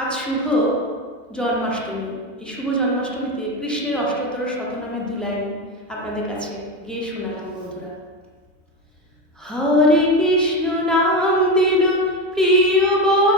আজ শুভ জন্মাষ্টমী। এই শুভ জন্মাষ্টমীতে কৃষ্ণের অষ্টতর শতনামের দু লাইন আপনাদের কাছে গেয়ে শোনালাম বন্ধুরা। হরে কৃষ্ণ নাম দিল প্রিয় বর